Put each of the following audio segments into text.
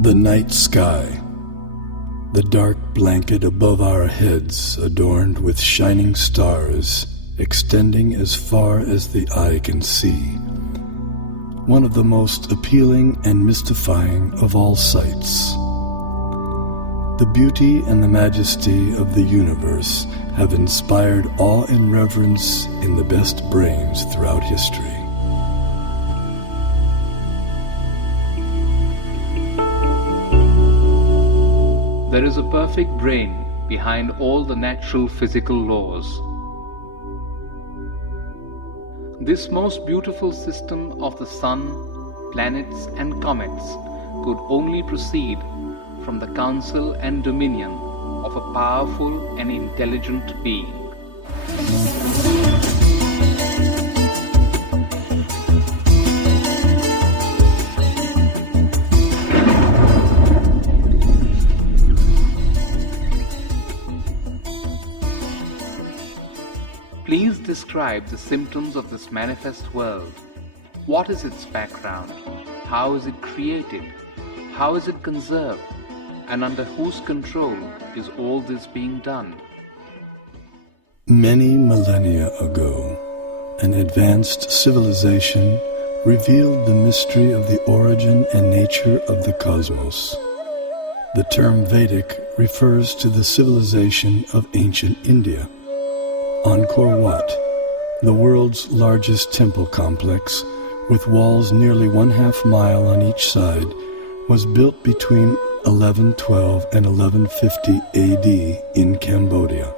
The night sky, the dark blanket above our heads adorned with shining stars extending as far as the eye can see. One of the most appealing and mystifying of all sights. The beauty and the majesty of the universe have inspired awe and reverence in the best brains throughout history. There is a perfect brain behind all the natural physical laws. This most beautiful system of the sun, planets and comets could only proceed from the counsel and dominion of a powerful and intelligent being. Please describe the symptoms of this manifest world. What is its background? How is it created? How is it conserved? And under whose control is all this being done? Many millennia ago, an advanced civilization revealed the mystery of the origin and nature of the cosmos. The term Vedic refers to the civilization of ancient India. Angkor Wat, the world's largest temple complex, with walls nearly 1/2 mile on each side, was built between 1112 and 1150 AD in Cambodia.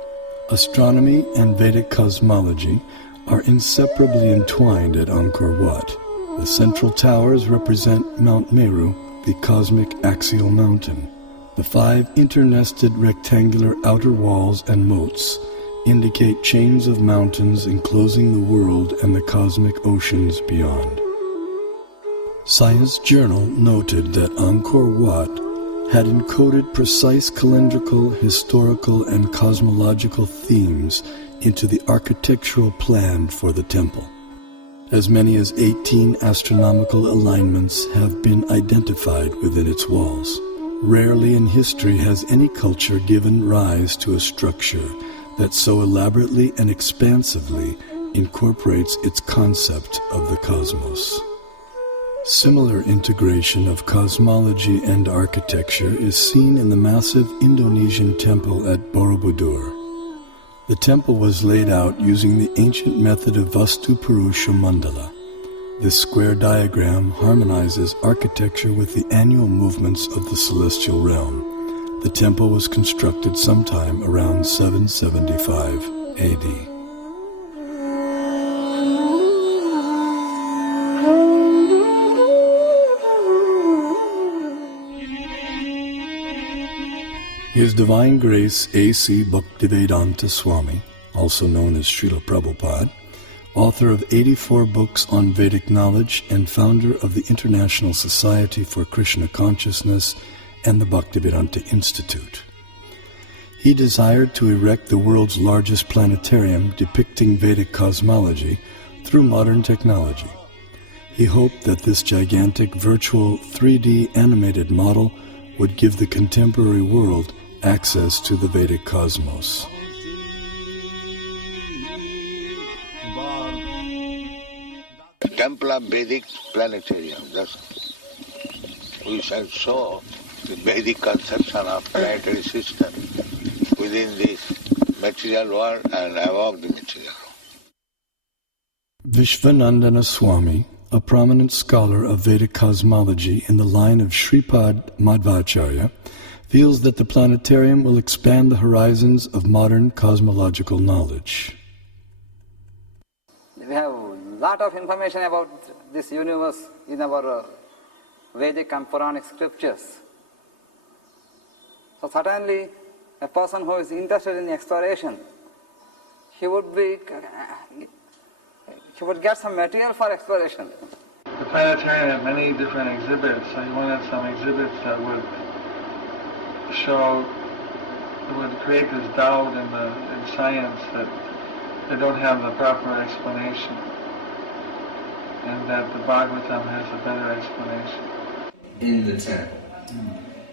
Astronomy and Vedic cosmology are inseparably entwined at Angkor Wat. The central towers represent Mount Meru, the cosmic axial mountain. The 5 internested rectangular outer walls and moats indicate chains of mountains enclosing the world and the cosmic oceans beyond. Science Journal noted that Angkor Wat had encoded precise calendrical, historical, and cosmological themes into the architectural plan for the temple. As many as 18 astronomical alignments have been identified within its walls. Rarely in history has any culture given rise to a structure that so elaborately and expansively incorporates its concept of the cosmos. Similar integration of cosmology and architecture is seen in the massive Indonesian temple at Borobudur. The temple was laid out using the ancient method of Vastu Purusha Mandala. This square diagram harmonizes architecture with the annual movements of the celestial realm. The temple was constructed sometime around 775 AD. His Divine Grace A.C. Bhaktivedanta Swami, also known as Srila Prabhupada, author of 84 books on Vedic knowledge and founder of the International Society for Krishna Consciousness and the Bhaktivedanta Institute. He desired to erect the world's largest planetarium depicting Vedic cosmology through modern technology. He hoped that this gigantic virtual 3D animated model would give the contemporary world access to the Vedic cosmos. Temple of Vedic Planetarium. We shall show the Vedic conception of planetary system within this material world and above the material world. Vishwanandana Swami, a prominent scholar of Vedic cosmology in the line of Shripad Madhvacharya, feels that the planetarium will expand the horizons of modern cosmological knowledge. We have a lot of information about this universe in our Vedic and Puranic scriptures. So certainly a person who is interested in exploration, he would get some material for exploration. The planetarium had many different exhibits, so you wanted some exhibits that would create this doubt in science that they don't have the proper explanation, and that the Bhagavatam has a better explanation. In the temple,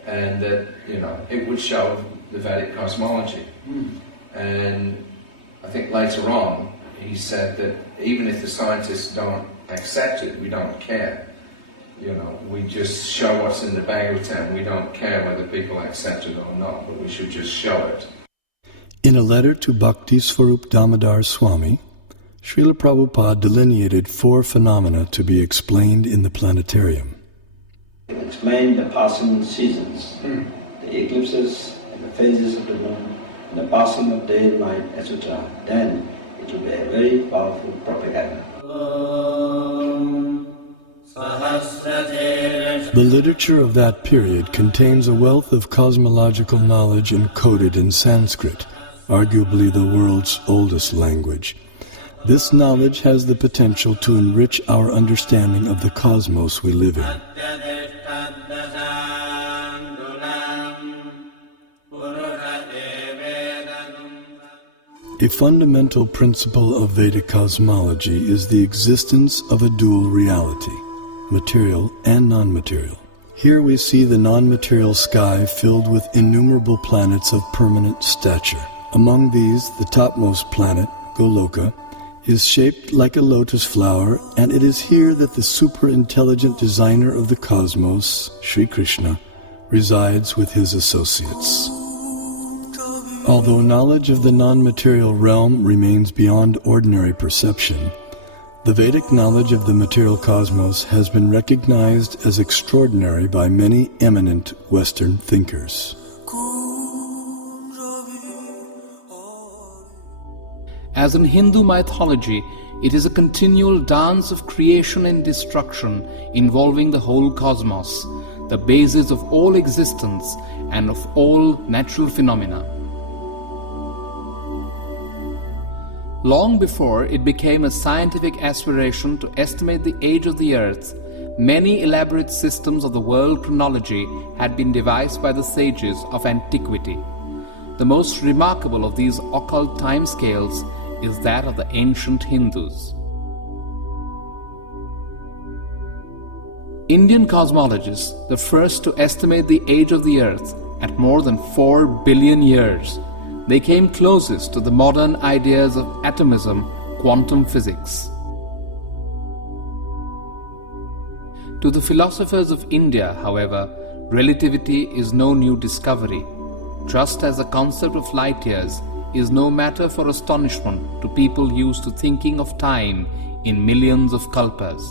and that, it would show the Vedic cosmology. And I think later on, he said that even if the scientists don't accept it, we don't care. We just show what's in the Bhagavatam. We don't care whether people accept it or not, but we should just show it. In a letter to Bhakti Swarup Damodar Swami, Srila Prabhupada delineated 4 phenomena to be explained in the planetarium. Explain the passing seasons, the eclipses and the phases of the moon, and the passing of day and night, etc. Then it will be a very powerful propaganda. The literature of that period contains a wealth of cosmological knowledge encoded in Sanskrit, arguably the world's oldest language. This knowledge has the potential to enrich our understanding of the cosmos we live in. A fundamental principle of Vedic cosmology is the existence of a dual reality, material and non-material. Here we see the non-material sky filled with innumerable planets of permanent stature. Among these, the topmost planet, Goloka, is shaped like a lotus flower, and it is here that the super-intelligent designer of the cosmos, Sri Krishna, resides with his associates. Although knowledge of the non-material realm remains beyond ordinary perception, the Vedic knowledge of the material cosmos has been recognized as extraordinary by many eminent Western thinkers. As in Hindu mythology, it is a continual dance of creation and destruction involving the whole cosmos, the basis of all existence and of all natural phenomena. Long before it became a scientific aspiration to estimate the age of the earth, many elaborate systems of the world chronology had been devised by the sages of antiquity. The most remarkable of these occult timescales is that of the ancient Hindus. Indian cosmologists, the first to estimate the age of the earth at more than 4 billion years, they came closest to the modern ideas of atomism, quantum physics. To the philosophers of India, however, relativity is no new discovery, just as the concept of light years is no matter for astonishment to people used to thinking of time in millions of kalpas.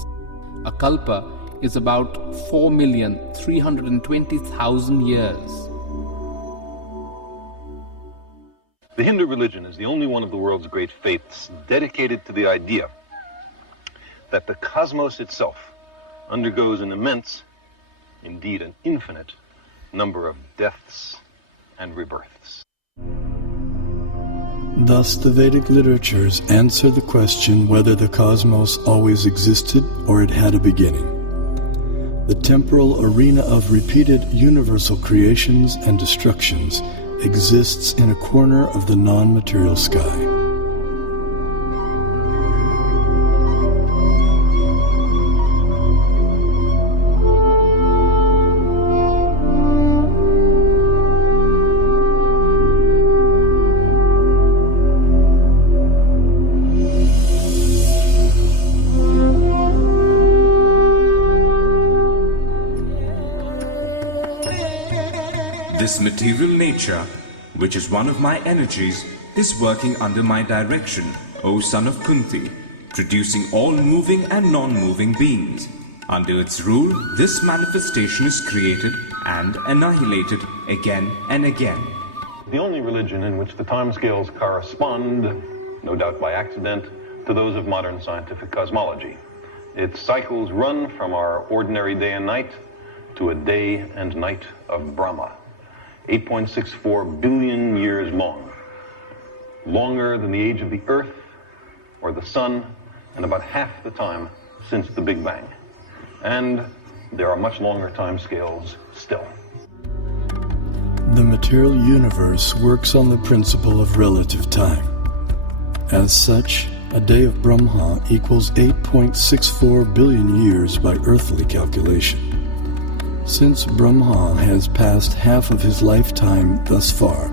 A kalpa is about 4,320,000 years. The Hindu religion is the only one of the world's great faiths dedicated to the idea that the cosmos itself undergoes an immense, indeed an infinite, number of deaths and rebirths. Thus, the Vedic literatures answer the question whether the cosmos always existed or it had a beginning. The temporal arena of repeated universal creations and destructions exists in a corner of the non-material sky. This material nature, which is one of my energies, is working under my direction, O son of Kunti, producing all moving and non-moving beings. Under its rule, this manifestation is created and annihilated again and again. The only religion in which the timescales correspond, no doubt by accident, to those of modern scientific cosmology. Its cycles run from our ordinary day and night to a day and night of Brahma. 8.64 billion years long, longer than the age of the Earth or the Sun, and about half the time since the Big Bang. And there are much longer time scales still. The material universe works on the principle of relative time. As such, a day of Brahma equals 8.64 billion years by earthly calculation. Since Brahma has passed half of his lifetime thus far,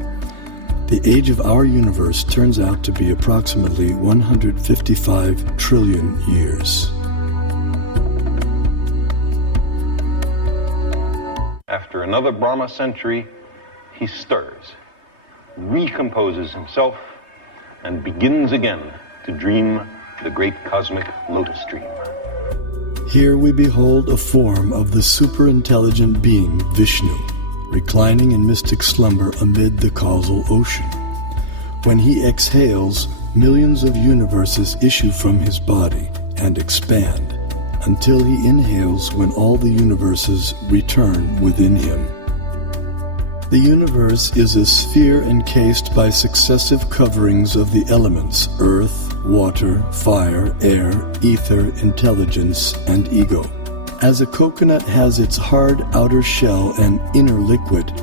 the age of our universe turns out to be approximately 155 trillion years. After another Brahma century, he stirs, recomposes himself, and begins again to dream the great cosmic lotus dream. Here we behold a form of the superintelligent being Vishnu, reclining in mystic slumber amid the causal ocean. When he exhales, millions of universes issue from his body and expand, until he inhales when all the universes return within him. The universe is a sphere encased by successive coverings of the elements earth, water, fire, air, ether, intelligence, and ego. As a coconut has its hard outer shell and inner liquid,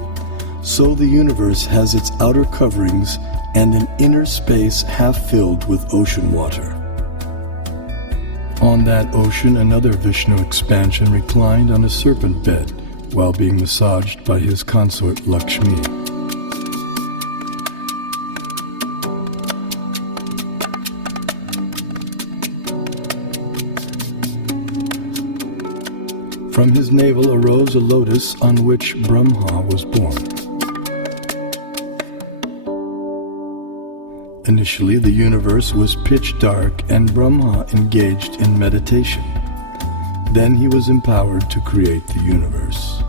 so the universe has its outer coverings and an inner space half filled with ocean water. On that ocean, another Vishnu expansion reclined on a serpent bed while being massaged by his consort Lakshmi. From his navel arose a lotus on which Brahma was born. Initially, the universe was pitch dark and Brahma engaged in meditation. Then he was empowered to create the universe.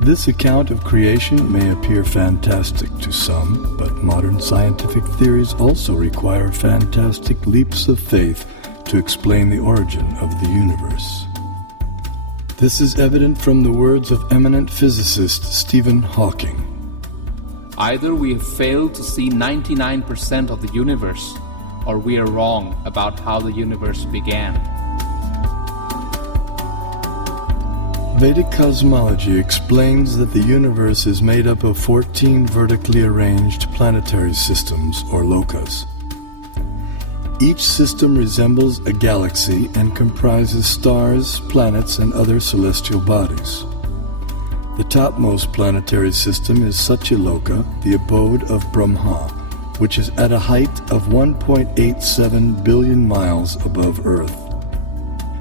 This account of creation may appear fantastic to some, but modern scientific theories also require fantastic leaps of faith to explain the origin of the universe. This is evident from the words of eminent physicist Stephen Hawking. Either we have failed to see 99% of the universe, or we are wrong about how the universe began. Vedic cosmology explains that the universe is made up of 14 vertically arranged planetary systems, or lokas. Each system resembles a galaxy and comprises stars, planets, and other celestial bodies. The topmost planetary system is Satyaloka, the abode of Brahma, which is at a height of 1.87 billion miles above Earth.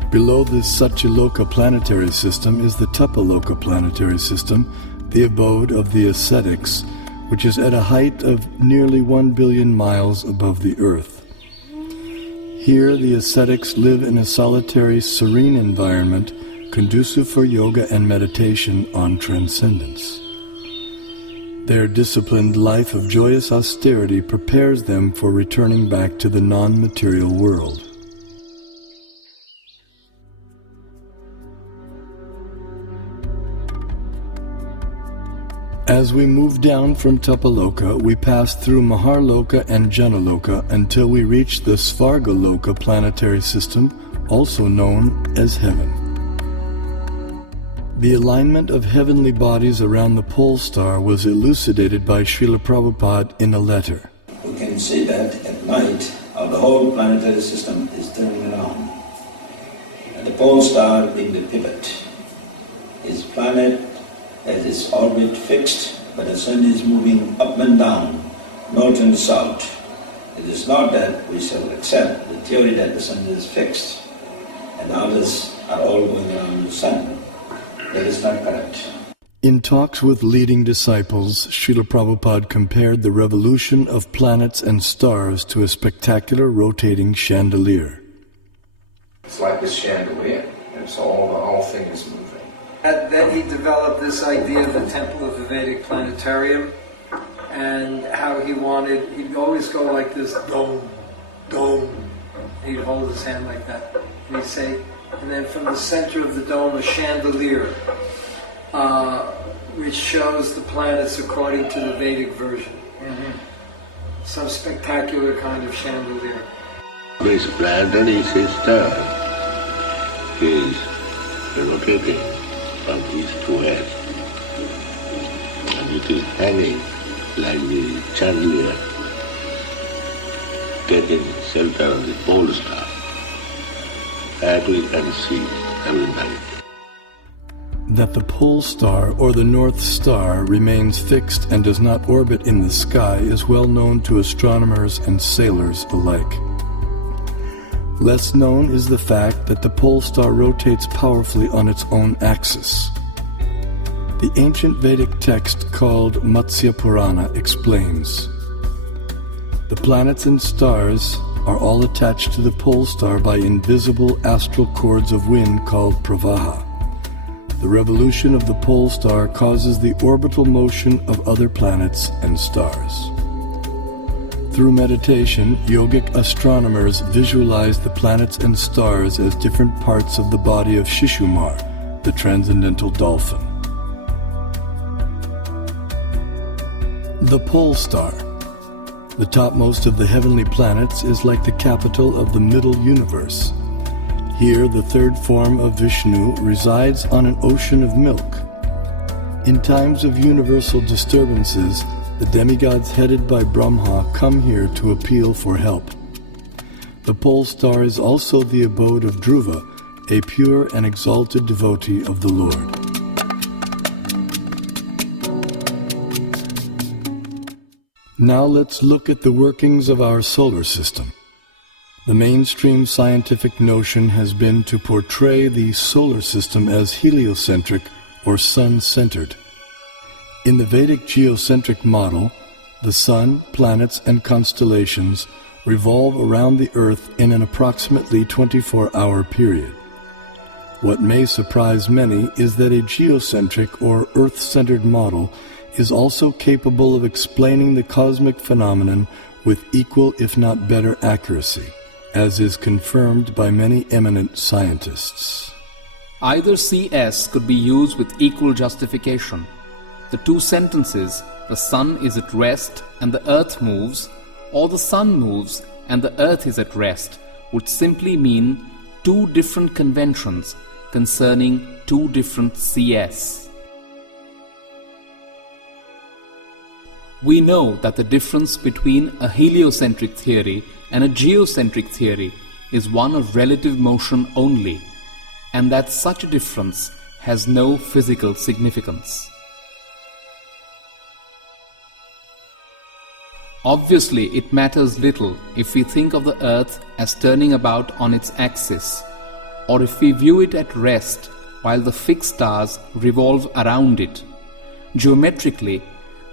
Below this Satyaloka planetary system is the Tapaloka planetary system, the abode of the ascetics, which is at a height of nearly 1 billion miles above the Earth. Here, the ascetics live in a solitary, serene environment conducive for yoga and meditation on transcendence. Their disciplined life of joyous austerity prepares them for returning back to the non-material world. As we move down from Tapaloka, we pass through Maharloka and Janaloka until we reach the Svargaloka planetary system, also known as Heaven. The alignment of heavenly bodies around the pole star was elucidated by Srila Prabhupada in a letter. We can see that at night how the whole planetary system is turning around. And the pole star being the pivot. His planet has its orbit fixed, but the sun is moving up and down, north and south. It is not that we shall accept the theory that the sun is fixed and others are all going around the sun. That is not correct. In talks with leading disciples, Srila Prabhupada compared the revolution of planets and stars to a spectacular rotating chandelier. It's like this chandelier, and so the whole thing is moving. And then he developed this idea of the temple of the Vedic planetarium, and how he'd always go like this, dome, dome. He'd hold his hand like that. And he'd say, and then from the center of the dome, a chandelier, which shows the planets according to the Vedic version. Mm-hmm. Some spectacular kind of chandelier. This planetary system is rotating from east to west, and it is hanging like the chandelier, taking shelter on the pole star. That we can see every night. That the pole star or the North Star remains fixed and does not orbit in the sky is well known to astronomers and sailors alike. Less known is the fact that the pole star rotates powerfully on its own axis. The ancient Vedic text called Matsya Purana explains, "The planets and stars are all attached to the pole star by invisible astral cords of wind called pravaha. The revolution of the pole star causes the orbital motion of other planets and stars." Through meditation, yogic astronomers visualize the planets and stars as different parts of the body of Shishumar, the transcendental dolphin. The pole star, the topmost of the heavenly planets, is like the capital of the middle universe. Here, the third form of Vishnu resides on an ocean of milk. In times of universal disturbances, the demigods headed by Brahma come here to appeal for help. The pole star is also the abode of Dhruva, a pure and exalted devotee of the Lord. Now let's look at the workings of our solar system. The mainstream scientific notion has been to portray the solar system as heliocentric or sun-centered. In the Vedic geocentric model, the sun, planets, and constellations revolve around the Earth in an approximately 24-hour period. What may surprise many is that a geocentric or Earth-centered model is also capable of explaining the cosmic phenomenon with equal if not better accuracy, as is confirmed by many eminent scientists. Either CS could be used with equal justification. The two sentences, "the sun is at rest and the earth moves," or "the sun moves and the earth is at rest," would simply mean two different conventions concerning two different CS. We know that the difference between a heliocentric theory and a geocentric theory is one of relative motion only, and that such a difference has no physical significance. Obviously, it matters little if we think of the Earth as turning about on its axis, or if we view it at rest while the fixed stars revolve around it. Geometrically,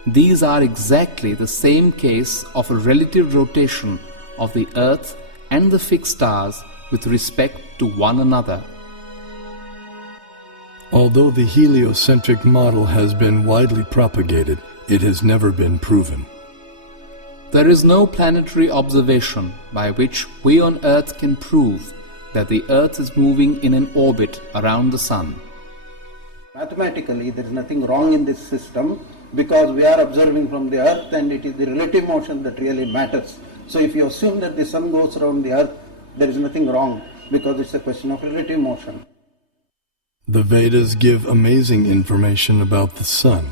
these are exactly the same case of a relative rotation of the Earth and the fixed stars with respect to one another. Although the heliocentric model has been widely propagated, it has never been proven. There is no planetary observation by which we on Earth can prove that the Earth is moving in an orbit around the Sun. Mathematically, there is nothing wrong in this system because we are observing from the Earth and it is the relative motion that really matters. So if you assume that the Sun goes around the Earth, there is nothing wrong because it's a question of relative motion. The Vedas give amazing information about the Sun.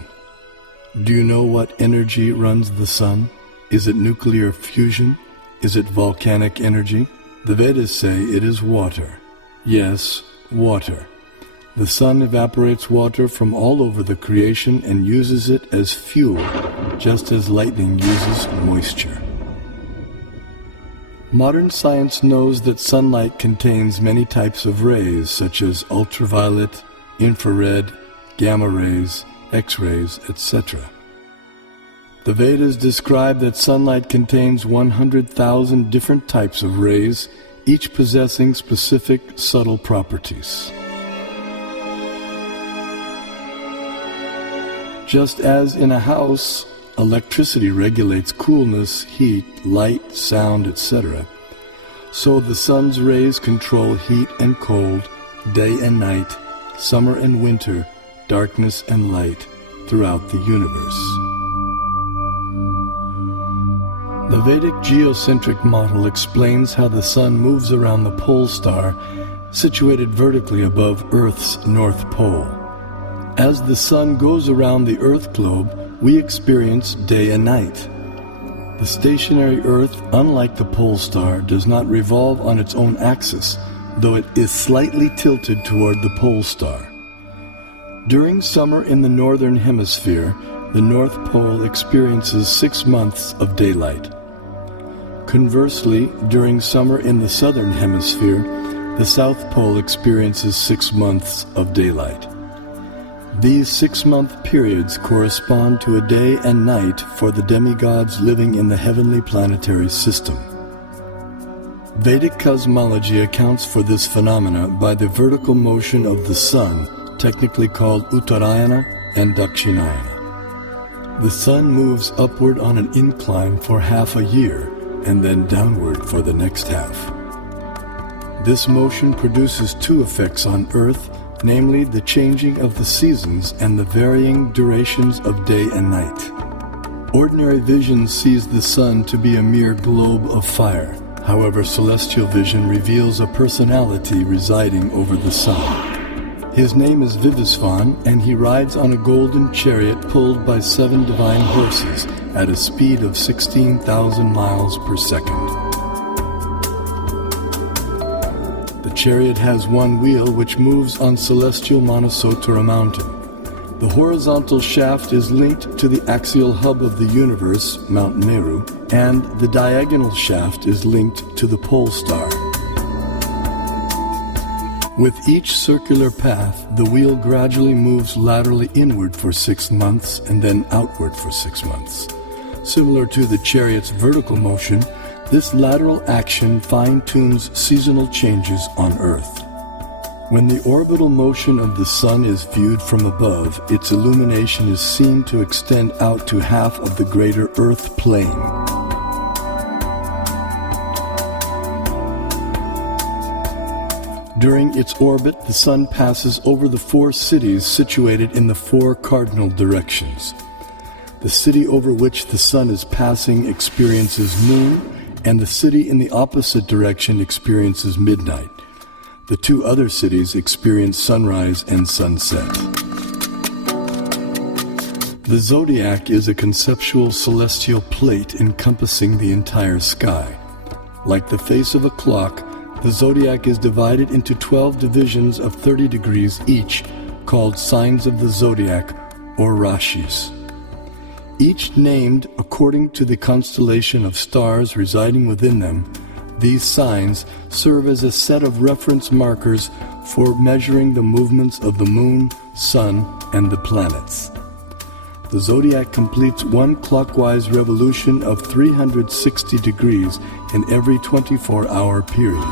Do you know what energy runs the Sun? Is it nuclear fusion? Is it volcanic energy? The Vedas say it is water. Yes, water. The Sun evaporates water from all over the creation and uses it as fuel, just as lightning uses moisture. Modern science knows that sunlight contains many types of rays, such as ultraviolet, infrared, gamma rays, X-rays, etc. The Vedas describe that sunlight contains 100,000 different types of rays, each possessing specific subtle properties. Just as in a house, electricity regulates coolness, heat, light, sound, etc., so the sun's rays control heat and cold, day and night, summer and winter, darkness and light throughout the universe. The Vedic geocentric model explains how the Sun moves around the pole star, situated vertically above Earth's North Pole. As the Sun goes around the Earth globe, we experience day and night. The stationary Earth, unlike the pole star, does not revolve on its own axis, though it is slightly tilted toward the pole star. During summer in the northern hemisphere, the North Pole experiences 6 months of daylight. Conversely, during summer in the southern hemisphere, the South Pole experiences 6 months of daylight. These 6-month periods correspond to a day and night for the demigods living in the heavenly planetary system. Vedic cosmology accounts for this phenomena by the vertical motion of the sun, technically called Uttarayana and Dakshinayana. The sun moves upward on an incline for half a year and then downward for the next half. This motion produces two effects on Earth, namely the changing of the seasons and the varying durations of day and night. Ordinary vision sees the sun to be a mere globe of fire. However, celestial vision reveals a personality residing over the sun. His name is Vivasvan, and he rides on a golden chariot pulled by 7 divine horses at a speed of 16,000 miles per second. The chariot has one wheel which moves on celestial Manasottara mountain. The horizontal shaft is linked to the axial hub of the universe, Mount Meru, and the diagonal shaft is linked to the pole star. With each circular path, the wheel gradually moves laterally inward for 6 months and then outward for 6 months. Similar to the chariot's vertical motion, this lateral action fine-tunes seasonal changes on Earth. When the orbital motion of the sun is viewed from above, its illumination is seen to extend out to half of the greater Earth plane. During its orbit, the sun passes over the 4 cities situated in the 4 cardinal directions. The city over which the sun is passing experiences noon, and the city in the opposite direction experiences midnight. The 2 other cities experience sunrise and sunset. The Zodiac is a conceptual celestial plate encompassing the entire sky. Like the face of a clock, the Zodiac is divided into 12 divisions of 30 degrees each, called signs of the Zodiac, or Rashis. Each named according to the constellation of stars residing within them. These signs serve as a set of reference markers for measuring the movements of the moon, sun, and the planets. The Zodiac completes one clockwise revolution of 360 degrees in every 24-hour period.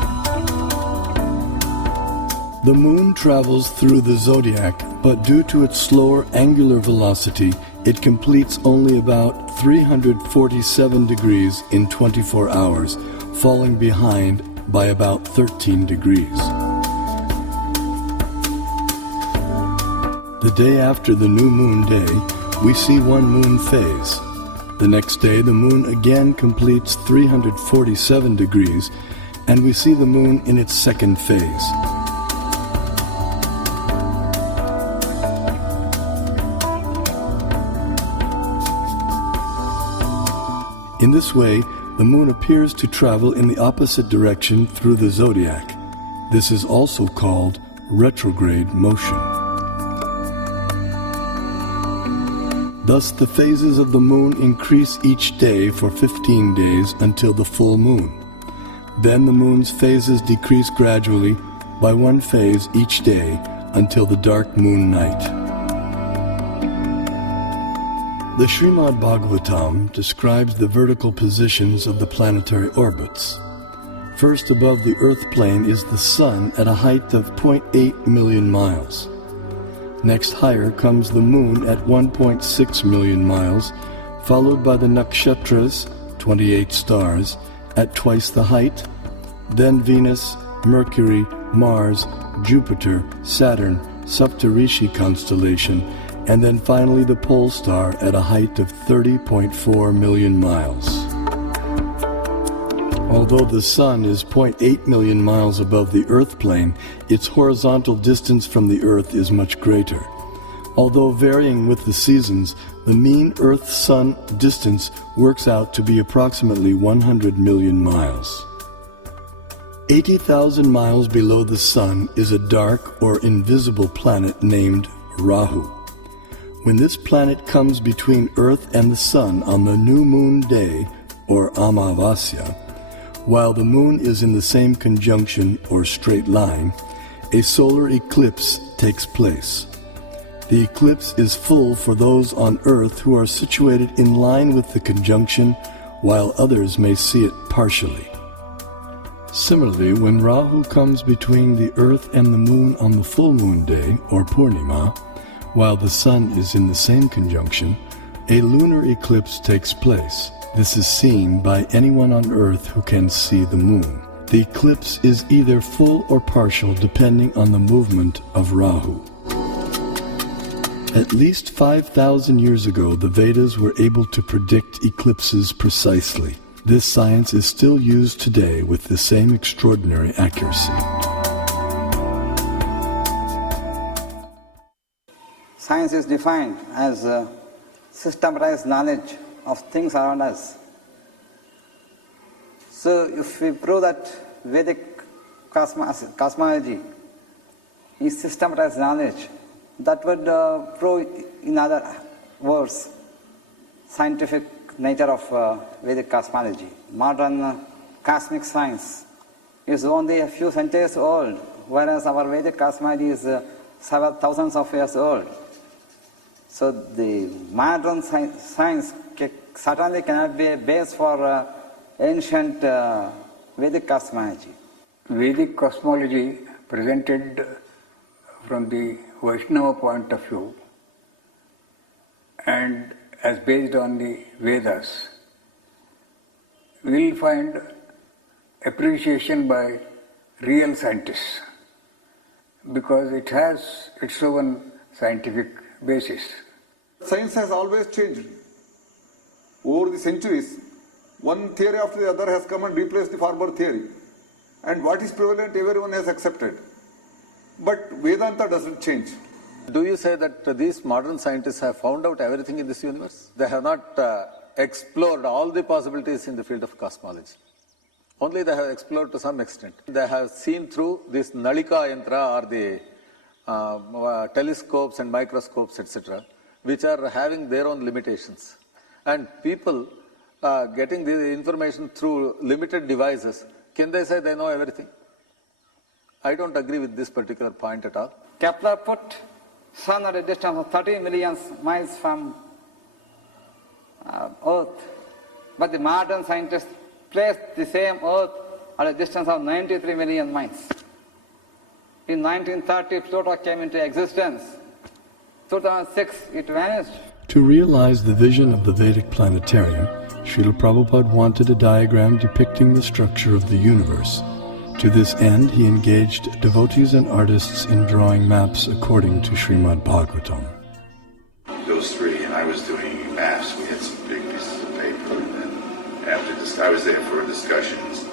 The moon travels through the Zodiac, but due to its slower angular velocity, it completes only about 347 degrees in 24 hours, falling behind by about 13 degrees. The day after the new moon day, we see one moon phase. The next day, the moon again completes 347 degrees, and we see the moon in its second phase. In this way, the moon appears to travel in the opposite direction through the Zodiac. This is also called retrograde motion. Thus, the phases of the moon increase each day for 15 days until the full moon. Then the moon's phases decrease gradually by 1 phase each day until the dark moon night. The Srimad Bhagavatam describes the vertical positions of the planetary orbits. First above the Earth plane is the Sun at a height of 0.8 million miles. Next higher comes the Moon at 1.6 million miles, followed by the Nakshatras, 28 stars, at twice the height, then Venus, Mercury, Mars, Jupiter, Saturn, Saptarishi constellation, and then finally the pole star at a height of 30.4 million miles. Although the Sun is 0.8 million miles above the Earth plane, its horizontal distance from the Earth is much greater. Although varying with the seasons, the mean Earth-Sun distance works out to be approximately 100 million miles. 80,000 miles below the Sun is a dark or invisible planet named Rahu. When this planet comes between Earth and the Sun on the new moon day, or Amavasya, while the moon is in the same conjunction or straight line, a solar eclipse takes place. The eclipse is full for those on Earth who are situated in line with the conjunction, while others may see it partially. Similarly, when Rahu comes between the Earth and the Moon on the full moon day, or Purnima, while the Sun is in the same conjunction, a lunar eclipse takes place. This is seen by anyone on Earth who can see the Moon. The eclipse is either full or partial depending on the movement of Rahu. At least 5,000 years ago, the Vedas were able to predict eclipses precisely. This science is still used today with the same extraordinary accuracy. Science is defined as systematized knowledge of things around us. So if we prove that Vedic cosmology is systematized knowledge, that would prove, in other words, scientific nature of Vedic cosmology. Modern cosmic science is only a few centuries old, whereas our Vedic cosmology is several thousands of years old. So the modern science certainly cannot be a base for ancient Vedic cosmology. Vedic cosmology presented from the Vaishnava point of view and as based on the Vedas, we will find appreciation by real scientists because it has its own scientific basis. Science has always changed. Over the centuries, one theory after the other has come and replaced the former theory. And what is prevalent, everyone has accepted. But Vedanta doesn't change. Do you say that these modern scientists have found out everything in this universe? They have not explored all the possibilities in the field of cosmology. Only they have explored to some extent. They have seen through this Nalika Yantra or the telescopes and microscopes, etc., which are having their own limitations. And people getting the information through limited devices, can they say they know everything? I don't agree with this particular point at all. Kepler put Sun at a distance of 30 million miles from Earth, but the modern scientists placed the same Earth at a distance of 93 million miles. In 1930, Pluto came into existence. 2006, it vanished. To realize the vision of the Vedic planetarium, Srila Prabhupada wanted a diagram depicting the structure of the universe. To this end, he engaged devotees and artists in drawing maps according to Srimad Bhagavatam. Those three, and I was doing maps. We had some big pieces of paper, and then after this, I was there for discussions,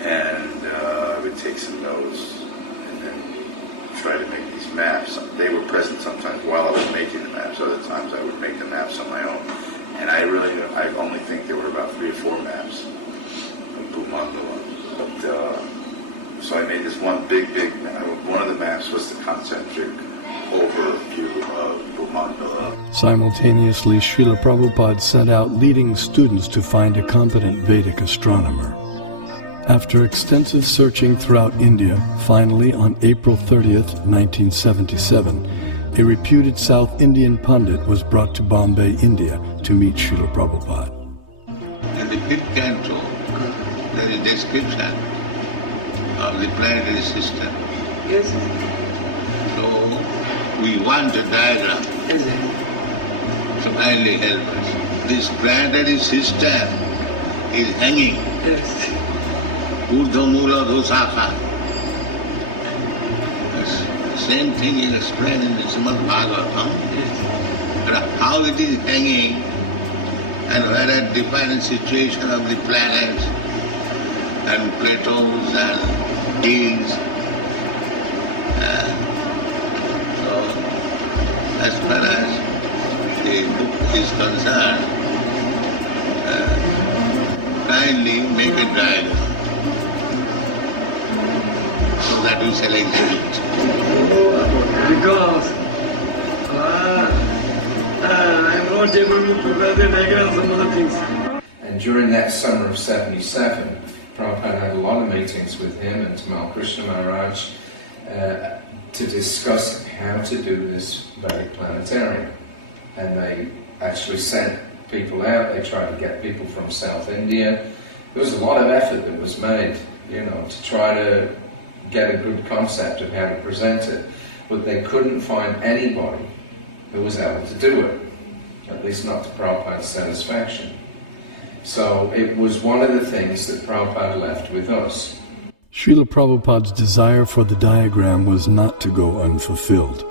and I would take some notes, and then try to make these maps. They were present sometimes while I was making the maps. Other times I would make the maps on my own. And I only think there were about 3 or 4 maps of Bhumandala. But, so I made this one big map. One of the maps was the concentric overview of Bhumandala. Simultaneously, Srila Prabhupada sent out leading students to find a competent Vedic astronomer. After extensive searching throughout India, finally on April 30th, 1977, a reputed South Indian pundit was brought to Bombay, India to meet Srila Prabhupada. In the 5th canto, there is a description of the planetary system. Yes. So we want a diagram to kindly help us. This planetary system is hanging. Yes. Urdhva Dosaka. The same thing is explained in the Srimad Bhagavatam. But how it is hanging and where at different situation of the planets and Platos and kings. So as far as the book is concerned, kindly make a diagram so that we shall exhibit. Because And during that summer of 77, Prabhupada had a lot of meetings with him and Tamal Krishna Maharaj to discuss how to do this Vedic planetarium. And they actually sent people out, they tried to get people from South India. There was a lot of effort that was made, to try to get a good concept of how to present it. But they couldn't find anybody who was able to do it, at least not to Prabhupada's satisfaction. So it was one of the things that Prabhupada left with us. Srila Prabhupada's desire for the diagram was not to go unfulfilled.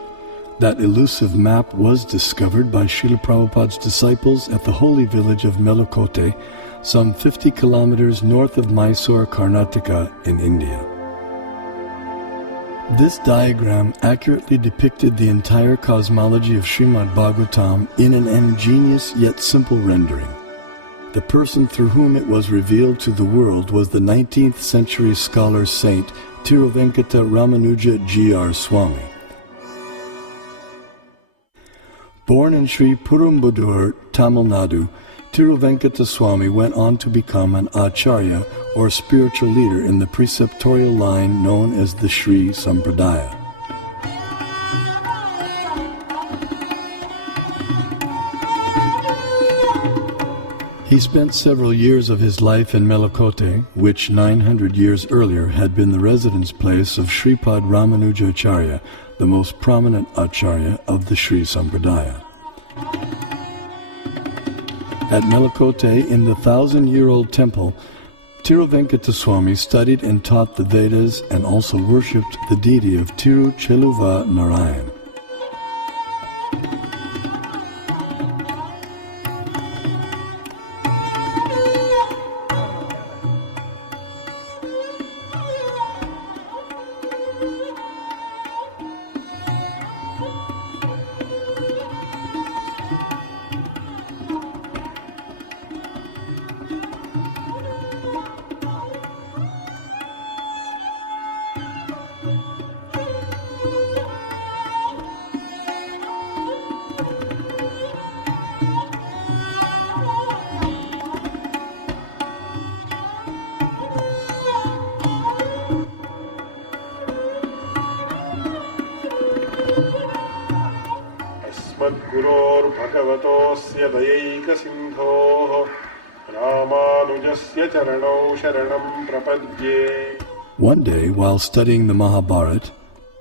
That elusive map was discovered by Srila Prabhupada's disciples at the holy village of Melakote, some 50 kilometers north of Mysore, Karnataka in India. This diagram accurately depicted the entire cosmology of Srimad Bhagavatam in an ingenious yet simple rendering. The person through whom it was revealed to the world was the 19th century scholar saint Tiruvenkata Ramanuja G.R. Swami. Born in Sri Perumbudur, Tamil Nadu, Tiruvenkata Swami went on to become an acharya or spiritual leader in the preceptorial line known as the Sri Sampradaya. He spent several years of his life in Melakote, which 900 years earlier had been the residence place of Sripad Ramanujacharya, the most prominent acharya of the Sri Sampradaya. At Melakote, in the 1,000-year-old temple, Tiruvenkata Swami studied and taught the Vedas and also worshipped the deity of Tirucheluva Narayan. भगवतोऽस्य दयैकसिन्धोः रामानुजस्य चरणौ शरणं प्रपद्ये. One day, while studying the Mahabharata,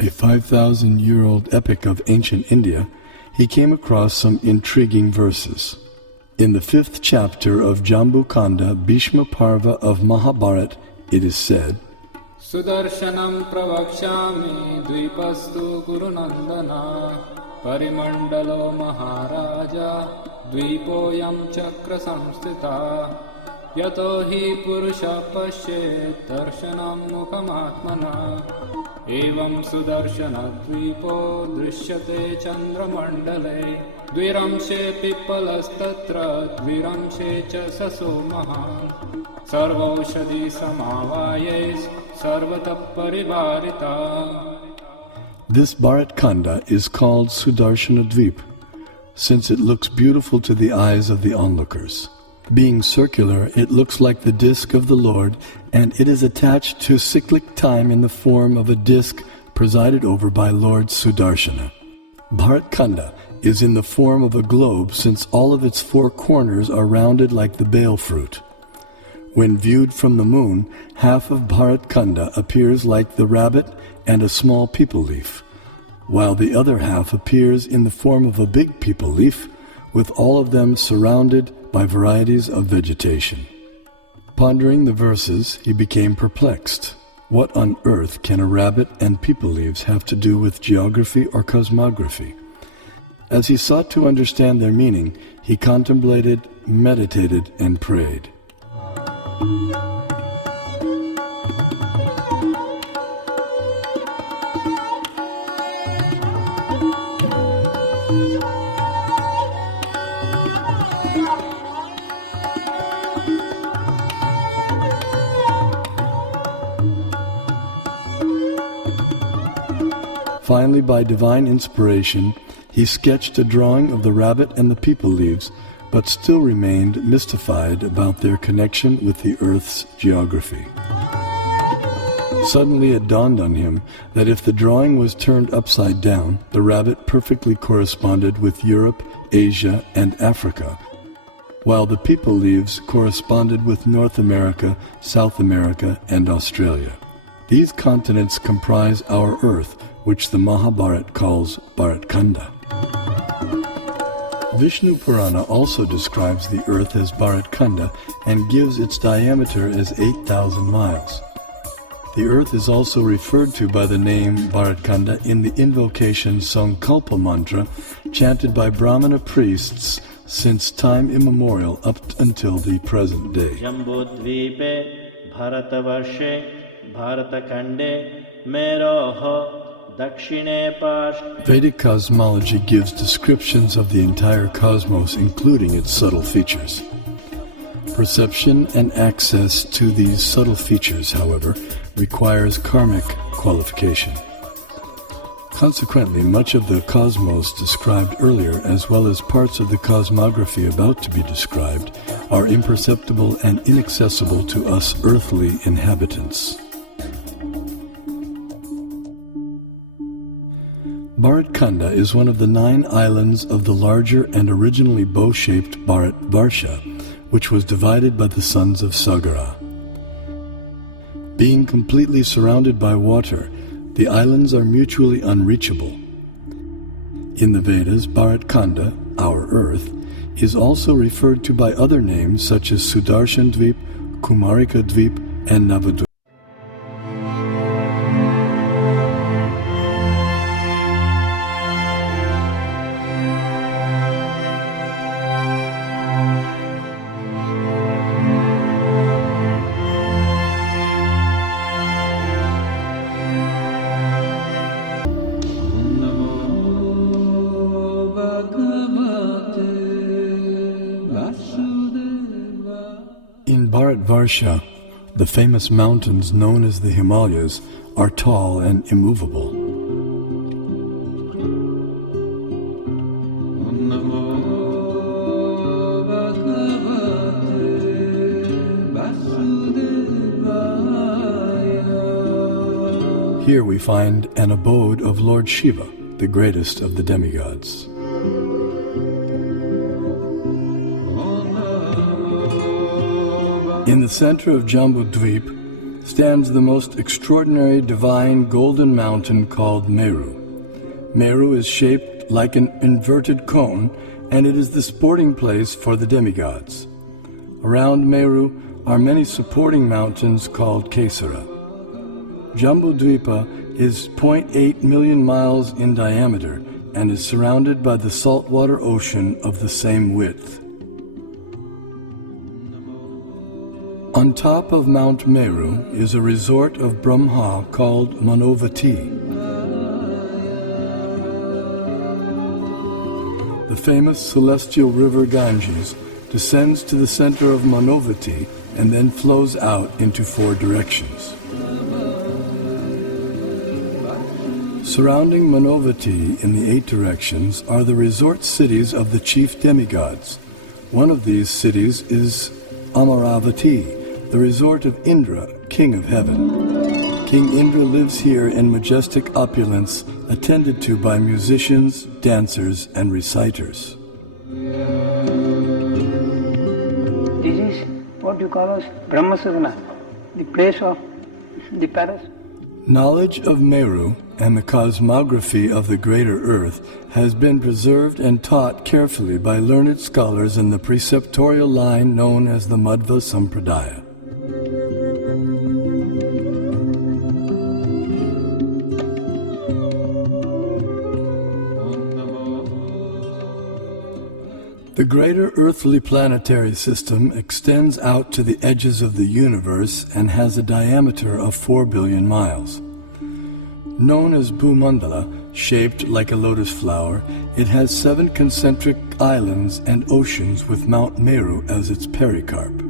a 5,000-year-old epic of ancient India, he came across some intriguing verses. In the 5th chapter of Jambu Kanda, Bhishma Parva of Mahabharata, it is said, Sudarshanam pravakshami dvipastu gurunandana parimandalo maharaja dvipoyam chakra samstita yato hi purusha pashyet darshanam mukhamatmana evam sudarshana dvipo drishyate chandramandale dviramshe pipalastatra dviramshe cha saso mahan sarvaushadhi samavayes sarvatap parivarita. This Bharat Khanda is called Sudarshana Dvip, since it looks beautiful to the eyes of the onlookers. Being circular, it looks like the disk of the Lord, and it is attached to cyclic time in the form of a disk presided over by Lord Sudarshana. Bharat Khanda is in the form of a globe, since all of its 4 corners are rounded like the bale fruit. When viewed from the moon, half of Bharat Khanda appears like the rabbit and a small peepal leaf, while the other half appears in the form of a big peepal leaf, with all of them surrounded by varieties of vegetation. Pondering the verses, he became perplexed. What on earth can a rabbit and peepal leaves have to do with geography or cosmography? As he sought to understand their meaning, he contemplated, meditated, and prayed. Finally, by divine inspiration, He sketched a drawing of the rabbit and the people leaves, but still remained mystified about their connection with the Earth's geography. Suddenly it dawned on him that if the drawing was turned upside down, the rabbit perfectly corresponded with Europe, Asia, and Africa, while the people leaves corresponded with North America, South America, and Australia. These continents comprise our Earth, which the Mahabharata calls Bharatkanda. Vishnu Purana also describes the Earth as Bharatkanda and gives its diameter as 8,000 miles. The Earth is also referred to by the name Bharatkanda in the invocation Sankalpa mantra chanted by Brahmana priests since time immemorial up until the present day. Jambudvipe Bharatavarshe Bharatakande Meroho Vedic cosmology gives descriptions of the entire cosmos, including its subtle features. Perception and access to these subtle features, however, requires karmic qualification. Consequently, much of the cosmos described earlier, as well as parts of the cosmography about to be described, are imperceptible and inaccessible to us earthly inhabitants. Bharatkanda is one of the 9 islands of the larger and originally bow-shaped Bharatvarsha, which was divided by the sons of Sagara. Being completely surrounded by water, the islands are mutually unreachable. In the Vedas, Bharatkanda, our Earth, is also referred to by other names such as Sudarshan Dvip, Kumarika Dvip, and Navadvip. In Bharatvarsha, the famous mountains known as the Himalayas are tall and immovable. Here we find an abode of Lord Shiva, the greatest of the demigods. In the center of Jambudvip stands the most extraordinary divine golden mountain called Meru. Meru is shaped like an inverted cone, and it is the sporting place for the demigods. Around Meru are many supporting mountains called Kesara. Jambudvipa is 0.8 million miles in diameter and is surrounded by the saltwater ocean of the same width. On top of Mount Meru is a resort of Brahma called Manavati. The famous celestial river Ganges descends to the center of Manavati and then flows out into 4 directions. Surrounding Manavati in the 8 directions are the resort cities of the chief demigods. One of these cities is Amaravati, the resort of Indra, king of heaven. King Indra lives here in majestic opulence, attended to by musicians, dancers, and reciters. This is what you call as Brahmasagana, the place of the palace. Knowledge of Meru and the cosmography of the greater Earth has been preserved and taught carefully by learned scholars in the preceptorial line known as the Madhva Sampradaya. The greater earthly planetary system extends out to the edges of the universe and has a diameter of 4 billion miles. Known as Bhumandala, shaped like a lotus flower, it has 7 concentric islands and oceans with Mount Meru as its pericarp.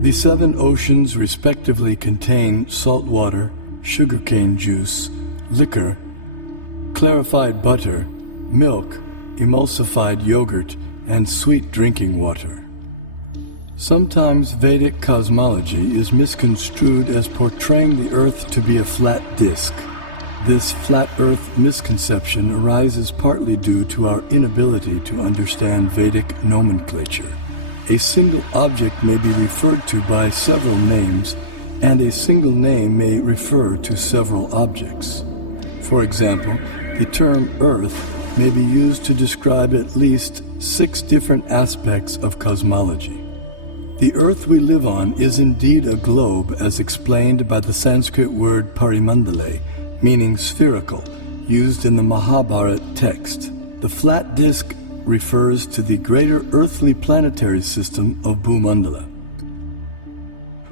The 7 oceans respectively contain salt water, sugarcane juice, liquor, clarified butter, milk, emulsified yogurt, and sweet drinking water. Sometimes Vedic cosmology is misconstrued as portraying the Earth to be a flat disk. This flat Earth misconception arises partly due to our inability to understand Vedic nomenclature. A single object may be referred to by several names, and a single name may refer to several objects. For example, the term Earth may be used to describe at least 6 different aspects of cosmology. The Earth we live on is indeed a globe as explained by the Sanskrit word parimandale, meaning spherical, used in the Mahabharata text. The flat disk refers to the greater earthly planetary system of Bhumandala.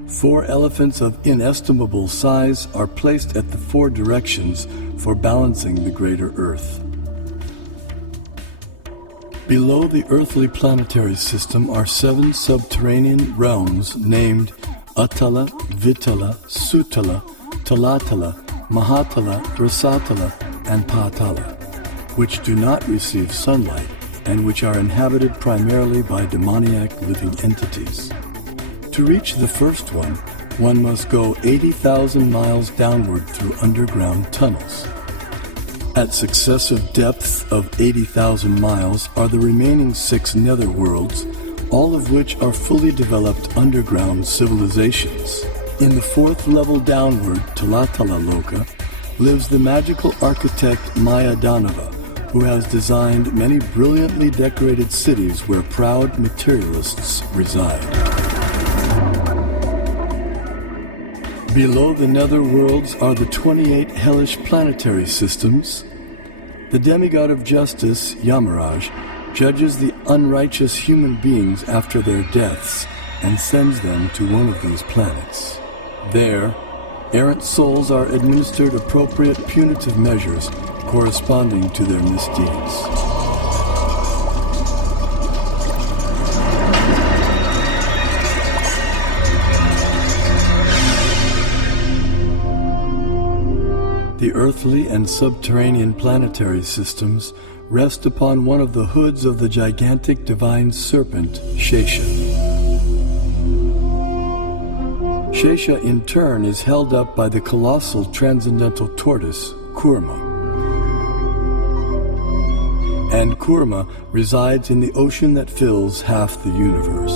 4 elephants of inestimable size are placed at the 4 directions for balancing the greater Earth. Below the earthly planetary system are 7 subterranean realms named Atala, Vitala, Sutala, Talatala, Mahatala, Rasatala, and Patala, which do not receive sunlight and which are inhabited primarily by demoniac living entities. To reach the first one must go 80,000 miles downward through underground tunnels. At successive depths of 80,000 miles are the remaining 6 netherworlds, all of which are fully developed underground civilizations. In the 4th level downward, Talatala Loka, lives the magical architect Maya Danava, who has designed many brilliantly decorated cities where proud materialists reside. Below the netherworlds are the 28 hellish planetary systems. The demigod of justice, Yamaraj, judges the unrighteous human beings after their deaths and sends them to one of these planets. There, errant souls are administered appropriate punitive measures corresponding to their misdeeds. The earthly and subterranean planetary systems rest upon one of the hoods of the gigantic divine serpent, Shesha. Shesha in turn is held up by the colossal transcendental tortoise, Kurma. And Kurma resides in the ocean that fills half the universe.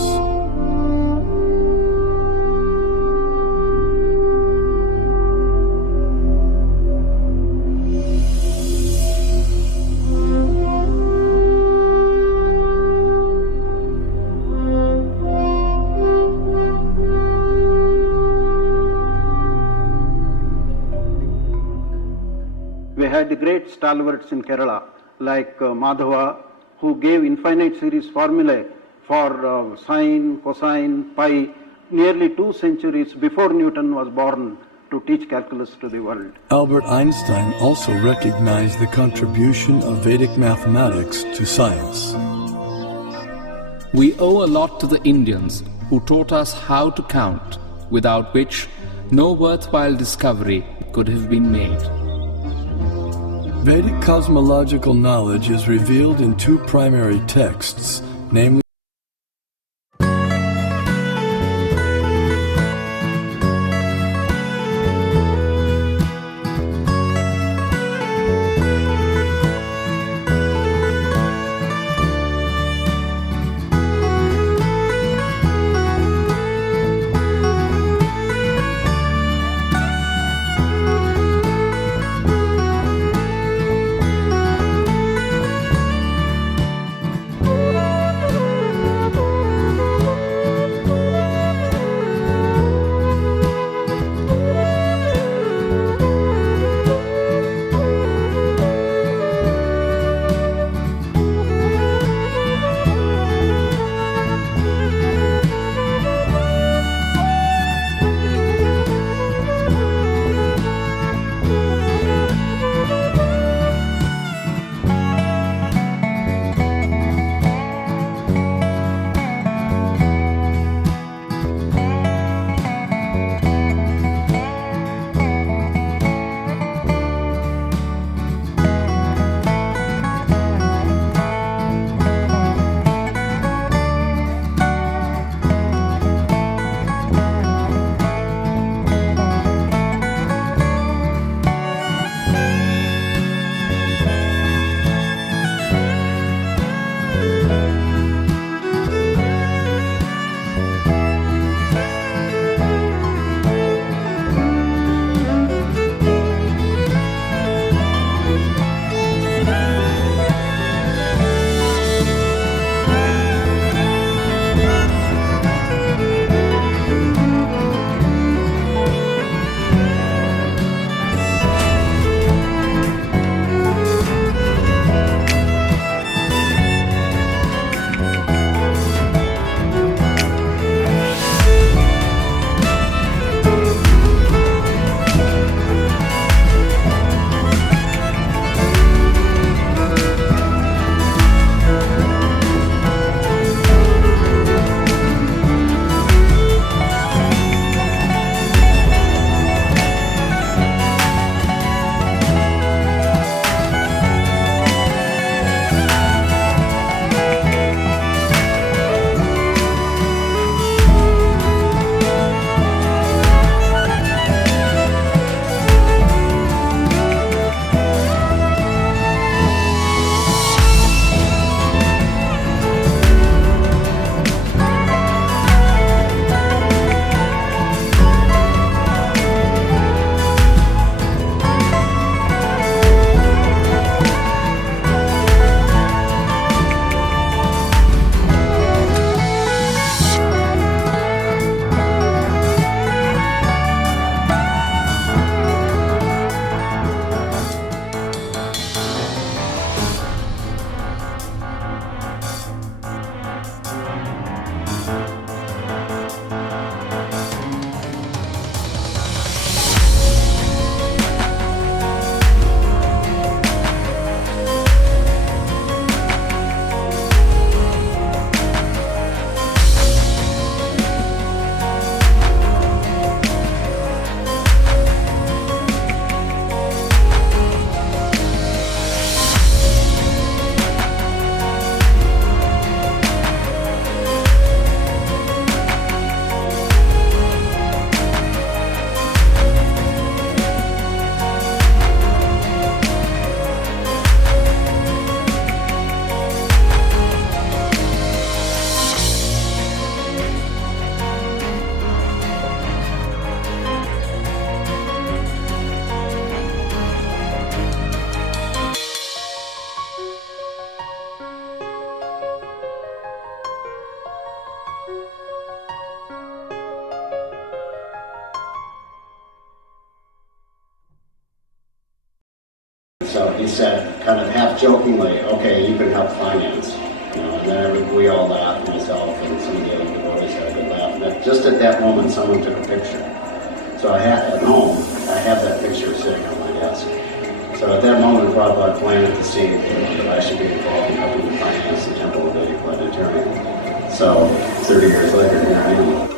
We had the great stalwarts in Kerala, like Madhava, who gave infinite series formulae for sine, cosine, pi, nearly 2 centuries before Newton was born to teach calculus to the world. Albert Einstein also recognized the contribution of Vedic mathematics to science. We owe a lot to the Indians who taught us how to count, without which no worthwhile discovery could have been made. Vedic cosmological knowledge is revealed in 2 primary texts, namely So he said, kind of half jokingly, okay, you can help finance. And then we all laughed, myself and some of the other devotees had a good laugh. And just at that moment, someone took a picture. So at home, I have that picture sitting on my desk. So at that moment, Prabhupada planted the seed that I should be involved in helping to finance the Temple of Vedic Planetarium. So 30 years later, here I am.